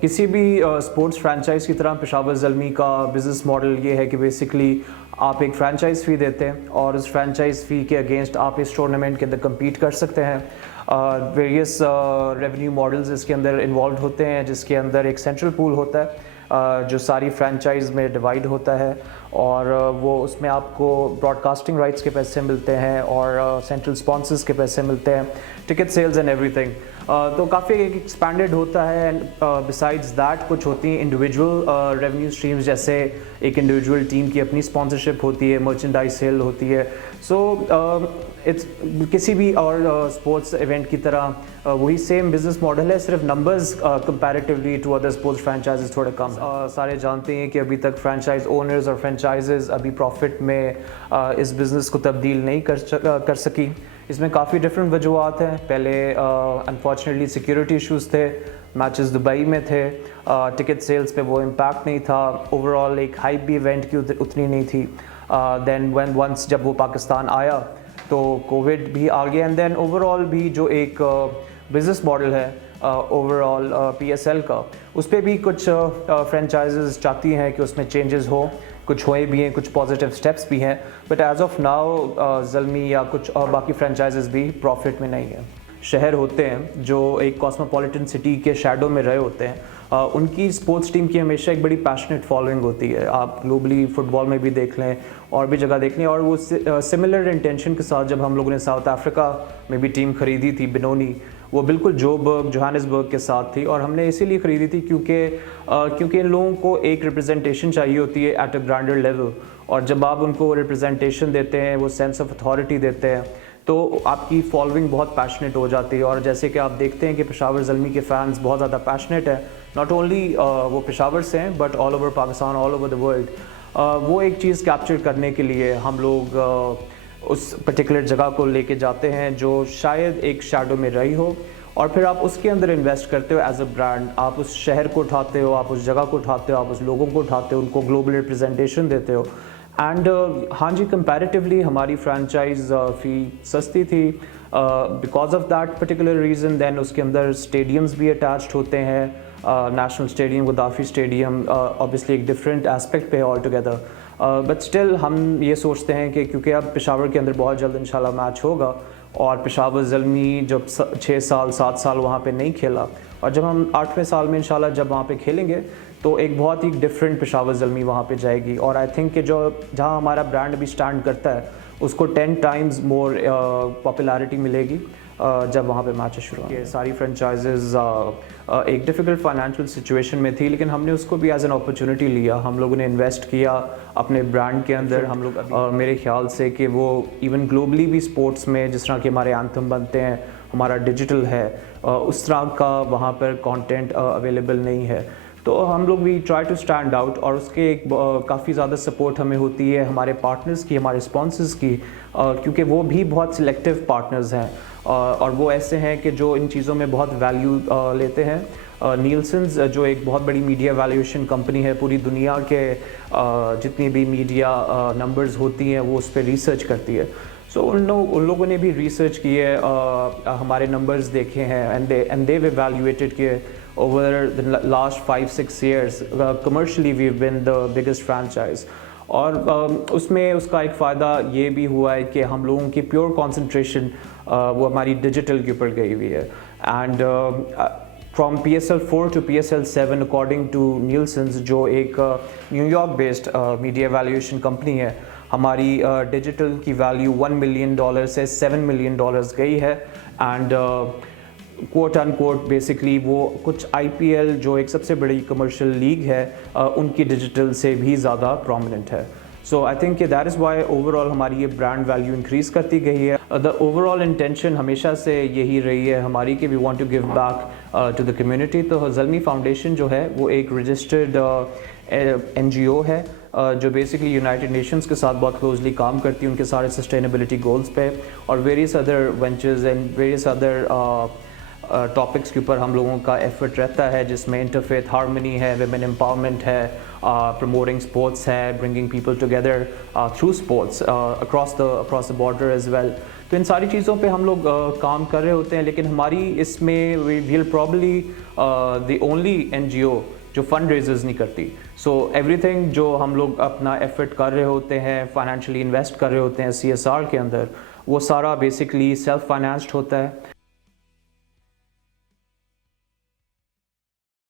کسی بھی sports franchise کی طرح پشاور زلمی کا بزنس ماڈل یہ ہے کہ بیسکلی آپ ایک فرینچائز فی دیتے ہیں اور اس فرینچائز فی کے اگینسٹ آپ اس ٹورنامنٹ کے اندر کمپیٹ کر سکتے ہیں. ویریس ریونیو ماڈلز اس کے اندر انوالوڈ ہوتے ہیں, جس کے اندر ایک سینٹرل پول ہوتا ہے جو ساری فرینچائز میں ڈیوائڈ ہوتا ہے, اور وہ اس میں آپ کو براڈ کاسٹنگ رائٹس کے پیسے ملتے ہیں اور سینٹرل اسپانسرز کے پیسے ملتے ہیں, ٹکٹ سیلز اینڈ ایوری تھنگ. تو کافی ایکسپینڈڈ ہوتا ہے. اینڈ بسائڈز دیٹ کچھ ہوتی ہیں انڈیویجول ریونیو اسٹریمز, جیسے ایک انڈیویجول ٹیم کی اپنی اسپانسرشپ ہوتی ہے, مرچنڈائز سیل ہوتی ہے. سو اٹس کسی بھی اور اسپورٹس ایونٹ کی طرح وہی سیم بزنس ماڈل ہے, صرف numbers comparatively to other sports franchises تھوڑے کم. سارے جانتے ہیں کہ ابھی تک فرینچائز اونرز اور فرینچائزز ابھی پروفٹ میں اس بزنس کو تبدیل نہیں کر سکی. اس میں کافی ڈفرینٹ وجوہات ہیں. پہلے انفارچونیٹلی سیکیورٹی ایشوز تھے, میچز دبئی میں تھے, ٹکٹ سیلز پہ وہ امپیکٹ نہیں تھا, اوور آل ایک ہائپ بھی ایونٹ کی اتنی نہیں تھی. دین وین ونس جب وہ پاکستان آیا تو کووڈ بھی آ گیا, اینڈ دین اوور آل بھی جو ایک بزنس ماڈل ہے over all P S L کا, اس پہ بھی کچھ فرینچائزز چاہتی ہیں کہ اس میں چینجز ہو. کچھ ہوئے بھی ہیں, کچھ پازیٹیو اسٹیپس بھی ہیں, but as of now Zalmi یا کچھ باقی فرینچائزز بھی پروفٹ میں نہیں ہیں. شہر ہوتے ہیں جو ایک کاسموپولیٹن سٹی کے شیڈو میں رہے ہوتے ہیں, ان کی اسپورٹس ٹیم کی ہمیشہ ایک بڑی پیشنیٹ فالوئنگ ہوتی ہے. آپ گلوبلی فٹ بال میں بھی دیکھ لیں اور بھی جگہ دیکھ لیں, اور وہ سملر انٹینشن کے ساتھ جب ہم لوگوں نے ساؤتھ افریقہ میں بھی ٹیم خریدی تھی بنونی, وہ بالکل جوہانسبرگ کے ساتھ تھی, اور ہم نے اسی لیے خریدی تھی کیونکہ ان لوگوں کو ایک ریپرزنٹیشن چاہیے ہوتی ہے ایٹ اے گرانڈر لیول, اور جب آپ ان کو ریپرزنٹیشن دیتے ہیں, وہ سینس آف اتھارٹی دیتے ہیں, تو آپ کی فالوئنگ بہت پیشنیٹ ہو جاتی ہے. اور جیسے کہ آپ دیکھتے ہیں کہ پشاور زلمی کے فینس بہت زیادہ پیشنیٹ ہیں, ناٹ اونلی وہ پشاور سے ہیں but all over Pakistan, all over the world. وہ ایک چیز کیپچر کرنے کے لیے ہم لوگ اس پرٹیکولر جگہ کو لے کے جاتے ہیں جو شاید ایک شیڈو میں رہی ہو, اور پھر آپ اس کے اندر انویسٹ کرتے ہو ایز اے برانڈ. آپ اس شہر کو اٹھاتے ہو, آپ اس جگہ کو اٹھاتے ہو, آپ اس لوگوں کو اٹھاتے ہو, ان کو گلوبل ریپرزنٹیشن دیتے ہو. اینڈ ہاں جی, کمپیریٹیولی ہماری فرینچائز فی سستی تھی because of that particular reason. Then اس کے اندر اسٹیڈیمز بھی اٹیچڈ ہوتے ہیں, national stadium, Gaddafi stadium, obviously ایک ڈفرینٹ اسپیکٹ پہ ہے آل ٹوگیدر. بٹ اسٹل ہم یہ سوچتے ہیں کہ کیونکہ اب پشاور کے اندر بہت جلد انشاءاللہ میچ ہوگا, اور پشاور زلمی جب 6 سال 7 سال وہاں پہ نہیں کھیلا, اور جب ہم 8ویں سال میں انشاءاللہ جب وہاں پہ کھیلیں گے تو ایک بہت ہی ڈفرینٹ پشاور زلمی وہاں پہ جائے گی. اور آئی تھنک کہ جہاں ہمارا برانڈ بھی اسٹینڈ کرتا ہے اس کو 10 ٹائمز مور پاپولیرٹی ملے گی جب وہاں پہ میچز شروع ہوں گے. ساری فرینچائزز ایک ڈیفیکلٹ فائنینشیل سچویشن میں تھی, لیکن ہم نے اس کو بھی ایز این اپرچونیٹی لیا. ہم لوگوں نے انویسٹ کیا اپنے برانڈ کے اندر. ہم لوگ میرے خیال سے کہ وہ ایون گلوبلی بھی اسپورٹس میں جس طرح کہ ہمارے اینتھم بنتے ہیں, ہمارا ڈیجیٹل ہے, اس طرح کا وہاں پر کانٹینٹ اویلیبل نہیں ہے. تو ہم لوگ بھی ٹرائی ٹو اسٹینڈ آؤٹ, اور اس کے ایک کافی زیادہ سپورٹ ہمیں ہوتی ہے ہمارے پارٹنرز کی, ہمارے اسپانسرز کی, کیونکہ وہ بھی بہت سلیکٹیو پارٹنرز ہیں, اور وہ ایسے ہیں کہ جو ان چیزوں میں بہت ویلیو لیتے ہیں. نیلسنز جو ایک بہت بڑی میڈیا ویلیویشن کمپنی ہے, پوری دنیا کے جتنی بھی میڈیا نمبرز ہوتی ہیں وہ اس پہ ریسرچ کرتی ہے. سو ان لوگوں نے بھی ریسرچ کی ہے, ہمارے نمبرز دیکھے ہیں, اینڈ دے ایویلویٹڈ کہ over the last 5-6 years commercially we've been the biggest franchise. اور اس میں اس کا ایک فائدہ یہ بھی ہوا ہے کہ ہم لوگوں کی پیور کانسنٹریشن وہ ہماری ڈیجیٹل کے اوپر گئی ہوئی ہے. And from PSL4 to PSL7 according to Nielsen's, جو ایک New York based media valuation company ہے, ہماری ڈیجیٹل کی ویلیو $1 million سے $7 million گئی ہے. And quote in quote basically وہ کچھ IPL جو ایک سب سے بڑی کمرشل لیگ ہے ان کی ڈیجیٹل سے بھی زیادہ پرومیننٹ ہے. سو آئی تھنک کہ that is why over all ہماری یہ برانڈ ویلیو انکریز کرتی گئی ہے. دا اوور آل انٹینشن ہمیشہ سے یہی رہی ہے ہماری کہ we want to give back to the community. تو زلمی فاؤنڈیشن جو ہے وہ ایک رجسٹرڈ NGO ہے جو بیسکلی یونائٹڈ نیشنز کے ساتھ بہت کلوزلی کام کرتی ہے ان کے سارے سسٹینیبلٹی گولز پہ, اور various other ventures and various other topics کے اوپر ہم لوگوں کا ایفرٹ رہتا ہے، جس میں انٹرفیتھ ہارمنی ہے، ویمن امپاورمنٹ ہے، پروموٹنگ اسپورٹس ہے، bringing people together through sports across the border as well. تو ان ساری چیزوں پہ ہم لوگ کام کر رہے ہوتے ہیں، لیکن ہماری اس میں we will probably the only N G O جو فنڈ ریزز نہیں کرتی. سو ایوری تھنگ جو ہم لوگ اپنا ایفرٹ کر رہے ہوتے ہیں، فائنینشلی انویسٹ کر رہے ہوتے ہیں CSR کے اندر، وہ سارا بیسکلی سیلف فائنانسڈ ہوتا ہے.